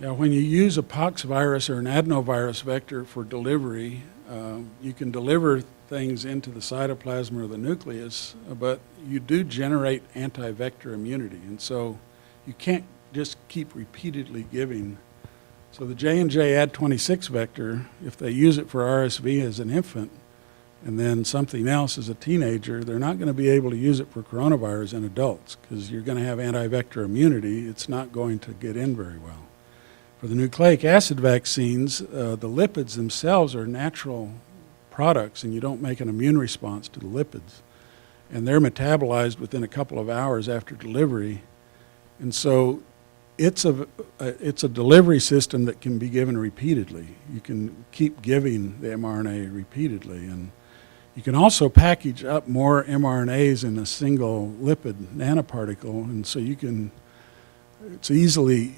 Yeah, when you use a pox virus or an adenovirus vector for delivery, you can deliver things into the cytoplasm or the nucleus, but you do generate anti-vector immunity, and so you can't just keep repeatedly giving. So the J&J Ad26 vector, if they use it for RSV as an infant and then something else as a teenager, they're not going to be able to use it for coronavirus in adults because you're going to have anti-vector immunity. It's not going to get in very well. For the nucleic acid vaccines, the lipids themselves are natural products, and you don't make an immune response to the lipids. And they're metabolized within a couple of hours after delivery. And so it's a delivery system that can be given repeatedly. You can keep giving the mRNA repeatedly. And you can also package up more mRNAs in a single lipid nanoparticle, and so you can. It's easily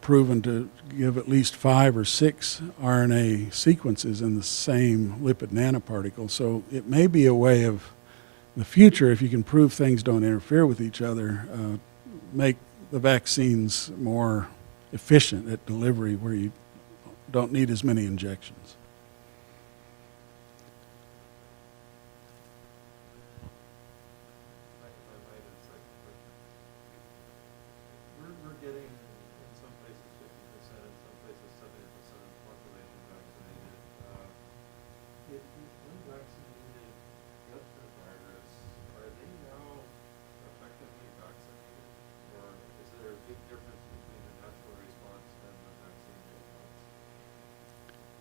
proven to give at least 5 or 6 RNA sequences in the same lipid nanoparticle. So it may be a way of, in the future, if you can prove things don't interfere with each other, make the vaccines more efficient at delivery where you don't need as many injections. We're getting, in some places, 50%, in some places, 70% of the population vaccinated. If the unvaccinated get the virus, are they now effectively vaccinated? Or is there a big difference between the natural response and the vaccine response?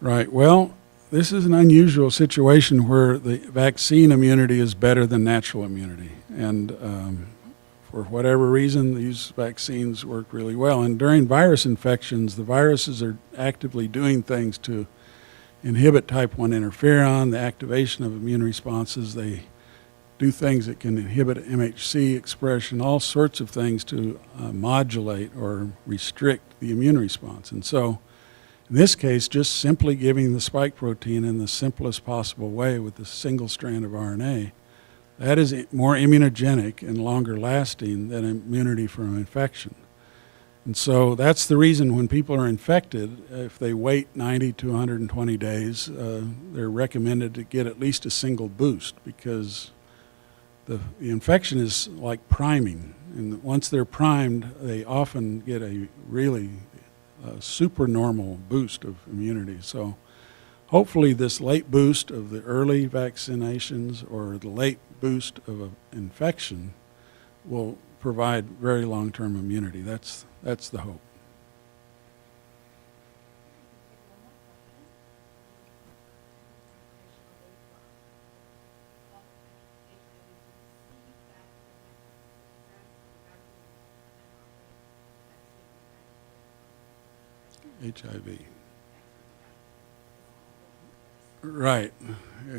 Right. Well, this is an unusual situation where the vaccine immunity is better than natural immunity. And for whatever reason, these vaccines work really well. And during virus infections, the viruses are actively doing things to inhibit type 1 interferon, the activation of immune responses. They do things that can inhibit MHC expression, all sorts of things to modulate or restrict the immune response. And so, in this case, just simply giving the spike protein in the simplest possible way with a single strand of RNA, that is more immunogenic and longer lasting than immunity from infection. And so that's the reason when people are infected, if they wait 90 to 120 days, they're recommended to get at least a single boost, because the infection is like priming. And once they're primed, they often get a really supernormal boost of immunity. So hopefully this late boost of the early vaccinations or the late boost of an infection will provide very long-term immunity. That's the hope. HIV. Right.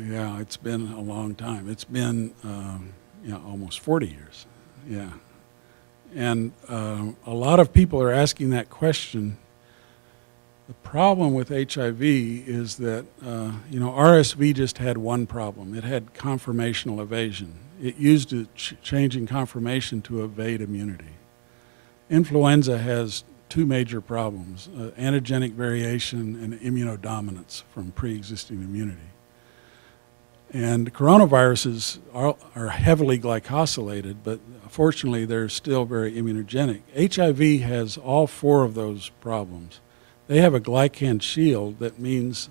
Yeah, it's been a long time. It's been almost 40 years. Yeah. And a lot of people are asking that question. The problem with HIV is that, RSV just had one problem. It had conformational evasion. It used changing conformation to evade immunity. Influenza has two major problems, antigenic variation and immunodominance from pre-existing immunity. And coronaviruses are heavily glycosylated, but fortunately they're still very immunogenic. HIV has all four of those problems. They have a glycan shield that means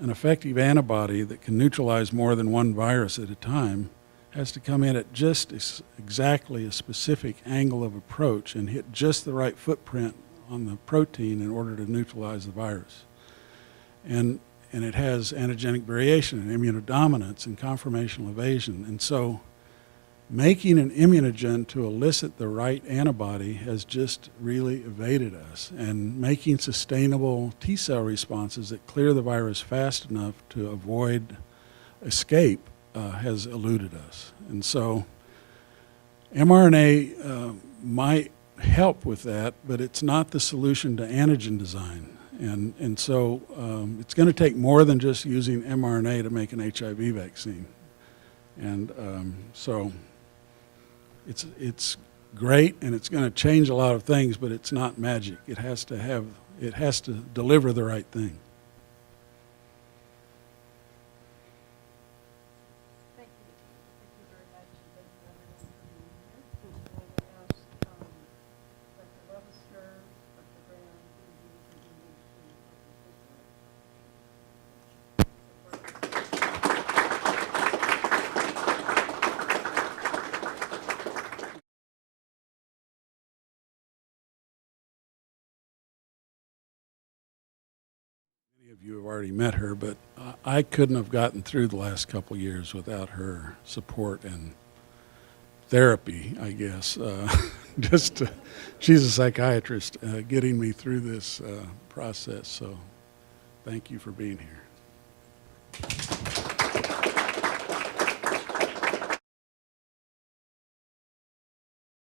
an effective antibody that can neutralize more than one virus at a time has to come in at just exactly a specific angle of approach and hit just the right footprint on the protein in order to neutralize the virus. And it has antigenic variation and immunodominance and conformational evasion. And so making an immunogen to elicit the right antibody has just really evaded us. And making sustainable T-cell responses that clear the virus fast enough to avoid escape has eluded us. And so mRNA might help with that, but it's not the solution to antigen design. And so it's going to take more than just using mRNA to make an HIV vaccine. And so it's great, and it's going to change a lot of things, but it's not magic. It has to deliver the right thing. Thank you. Thank you very much. Thank you everyone for being here. I'm going to ask Dr. Levister, Dr. Brown, Many of you have already met her, but I couldn't have gotten through the last couple of years without her support and therapy, I guess. She's a psychiatrist getting me through this process, so thank you for being here.